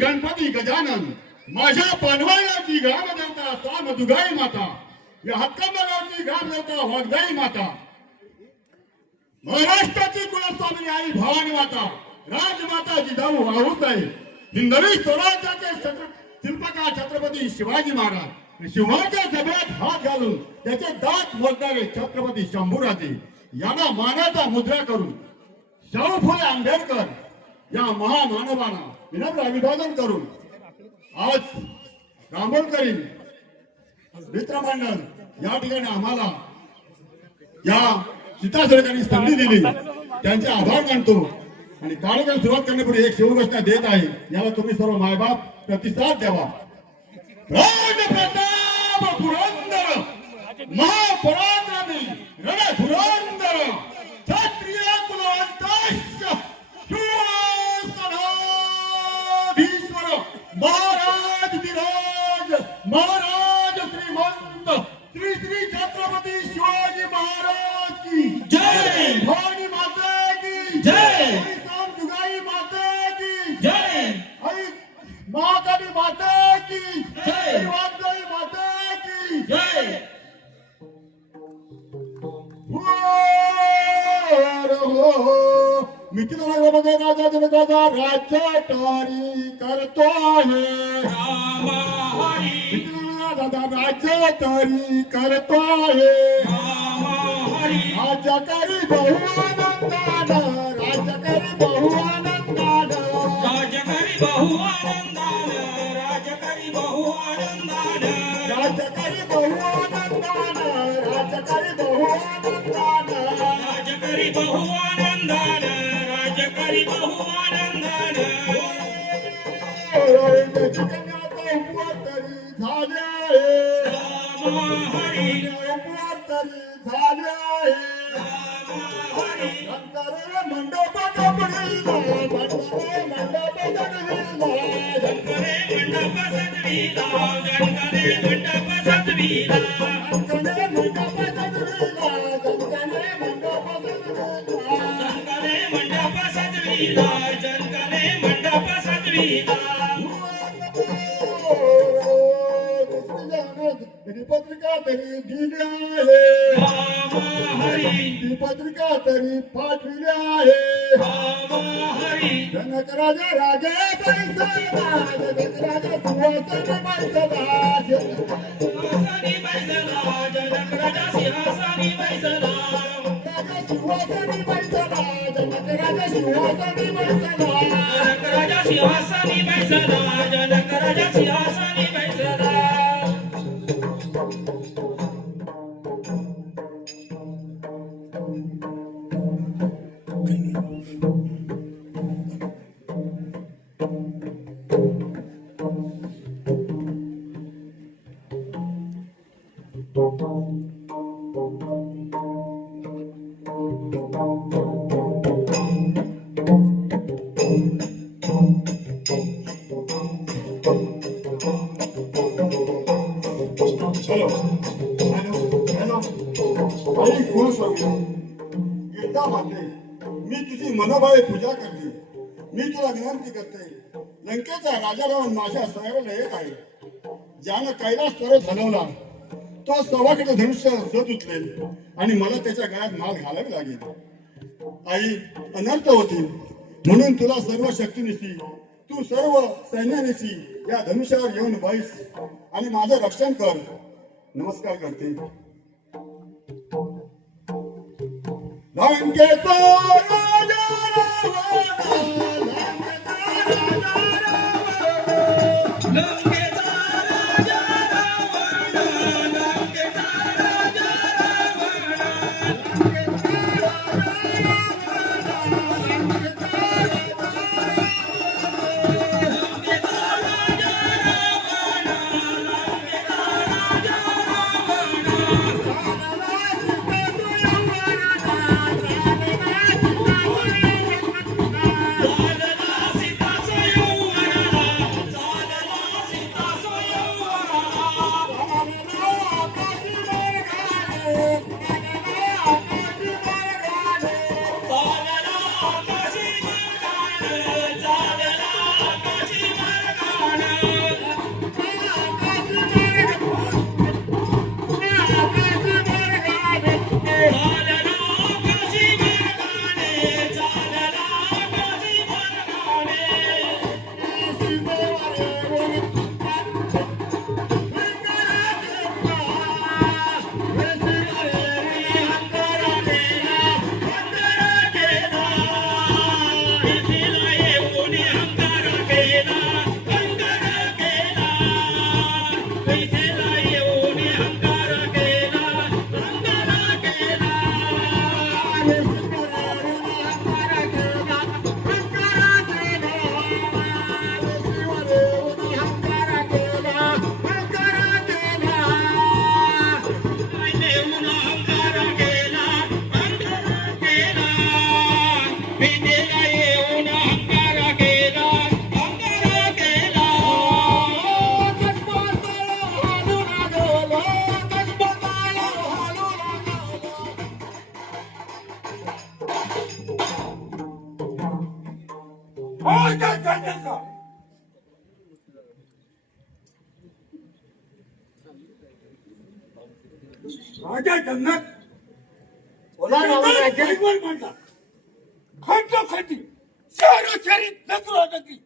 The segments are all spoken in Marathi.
गणपती गजानन माझ्या पानवाळ्याची ग्रामदेवता सा दुगाई माता या हक्कंबगावची ग्रामदेवता वागदाई माता. महाराष्ट्राची कुलस्वामिनी आई भवानी माता राजमाता जिजाऊ आहुताई हिंदवी स्वराज्याचे शिल्पकार छत्रपती शिवाजी महाराज. शिवाच्या जबड्यात हात घालून त्याचे दात मोजणारे छत्रपती शंभूराजे यांना मानाचा मुद्रा करून शाहू फुले आंबेडकर या महामानवांना विनम्र अभिवादन करून आज रांबोळकरी मित्रमंडळ या ठिकाणी आम्हाला या सीतासरकांनी संधी दिली. त्यांचे आभार मानतो आणि कार्यक्रम सुरुवात करण्यापूर्वी एक शिवघोषणा देत आहे. याला तुम्ही सर्व मायबाप प्रतिसाद द्यावा. राजप्रताप पुरंदर मिथिला नगरामध्ये राजा जनकाचा राज्य टारी करतो आहे रामा हरी मिथिला दादा राज्य टारी करतो आहे राज्यकारी बहु आनंदानं राज्यकारी बहु आनंदानं राजकरी बहु आनंदान राजकरी बहु आनंदान. राज्यकारी बहु आनंदानं राज्यकारी बहु आनंदानं राजकरी बहु आनंदान राजकरी बहु आनंदान कन्याचा उपवास तरी पाठविली आहे जनक राजा राजे पैसा जनक राजा पैसा सिंहासनी बैसला जनक राजा सिंहासनी बैसला आई खुश स्वामी गीता माते मी तुझी मनोभावे पूजा करते मी तुला विनंती करते लंकेचा राजा रावण माझ्या सगळ्याला एक आहे ज्यानं कैलास पर्वत हलवला तो सवाकडे धनुष्य जत उचलेल आणि मला त्याच्या गळ्यात माल घालावी लागेल। आई अनर्थ होती। म्हणून तुला सर्व शक्तीनिशी तू सर्व सैन्यानिशी या धनुष्यावर येऊन बैस। आणि माझं रक्षण कर। नमस्कार करते। लंकेचा राजा माझ्या जन्मात बोला रामराजे कैवर म्हणला खंड खंडी शहरोशहरी नगरोनगरी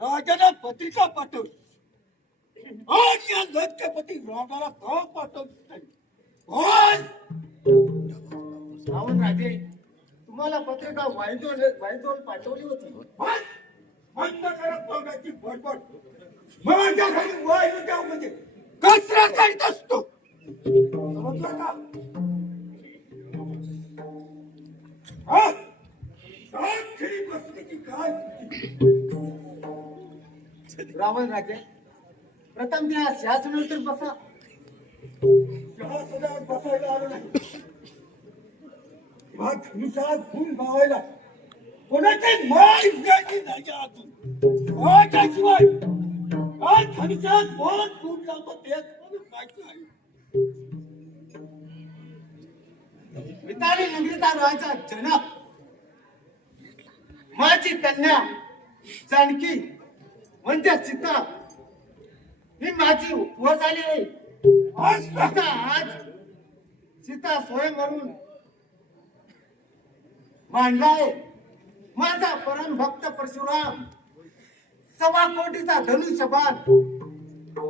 राजाला पत्रिका पाठवली या लंकेपती राजाला पाठवली आज. रामराजे तुम्हाला पत्रिका वाईजोल वाईजोल पाठवली होती. बंद करत बडबड. माझ्या घरी वायू जाऊ म्हणजे कचरा करीत असतो. समजलं का काय प्रथम त्या शासनावर तर बसा. चहा बसायला आलो नाही. किंवा भावायला कोणाची माय घ्यायची नाही अजून? माझ्याशिवाय बोलत लावतो तेच माहिती आहे मिताली नगरीचा राजा जनक माझी कन्या जानकी म्हणजे सीता. ही माझी वर झाली आहे. आज आता आज सीता स्वयंवरून मांडलाय माझा परम भक्त परशुराम सव्वा कोटीचा धनुष्यबाण.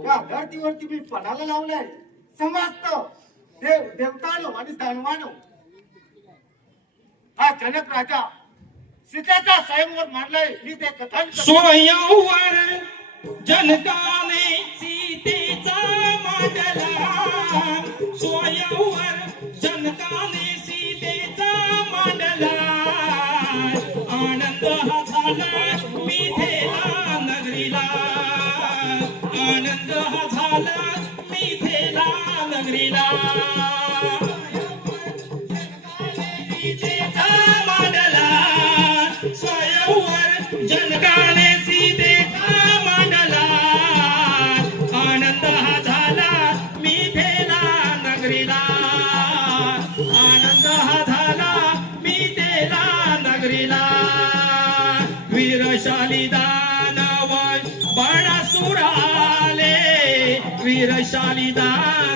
या धरतीवरती मी पणाला लावलाय. समस्त देव देवतानो आणि दानवानो. हा जनक राजा सीतेचा स्वयंवर मांडलाय मी ते कथन स्वयंवर जनकाने सीतेचा मांडला स्वयंवर जनकाने नगरीला आनंद हा झाला मिथेला नगरीला. वीरशाली दानव बाणासुर आले वीरशाली दानव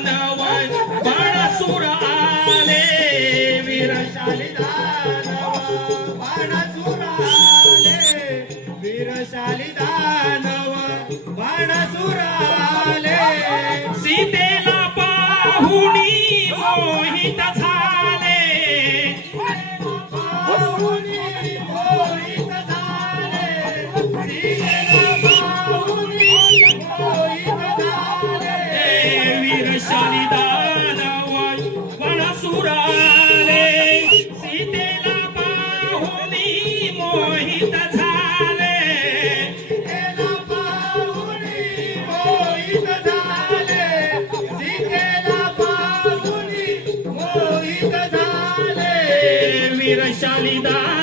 वीरशाली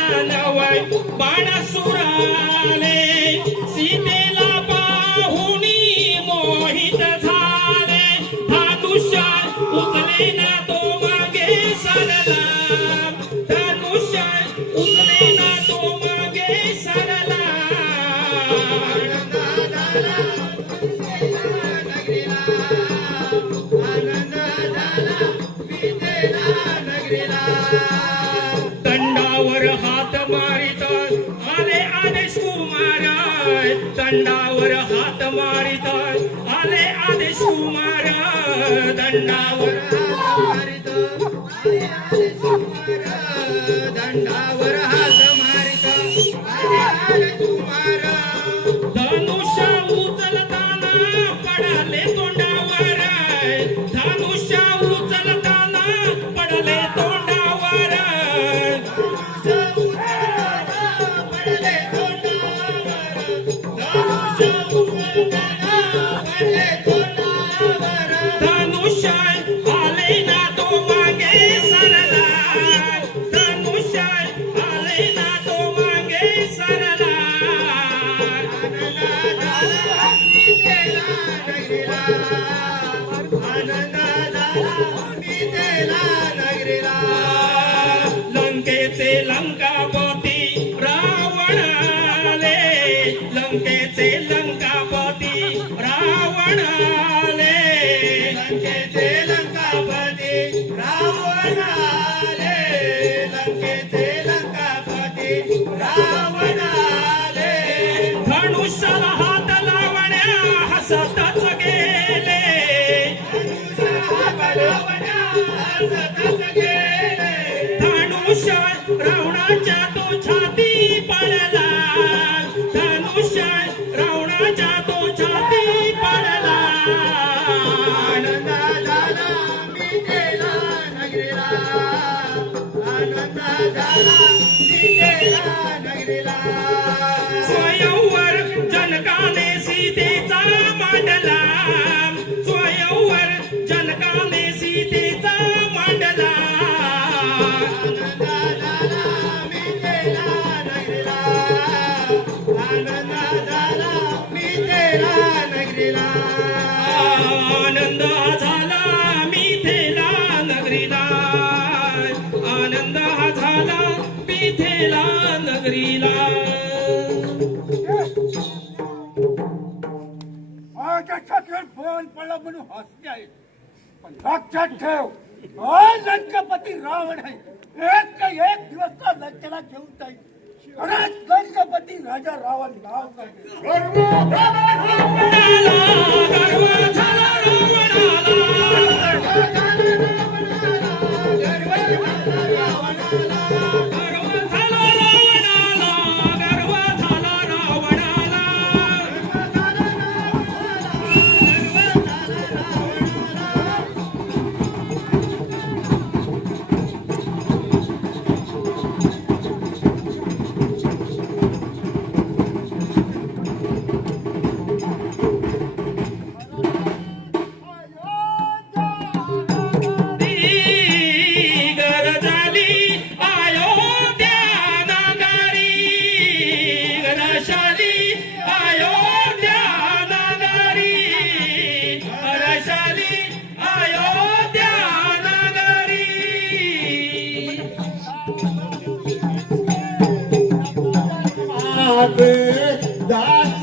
ದಂಡ स्वयंवर जनकाने सीतेचा मांडला लक्षात ठेव पडला म्हणून हसले आहे पण लक्षात ठेव लंकपती रावण आहे. एक एक दिवस तो लंकेला घेऊन जाईल? लंकपती राजा रावण नाव that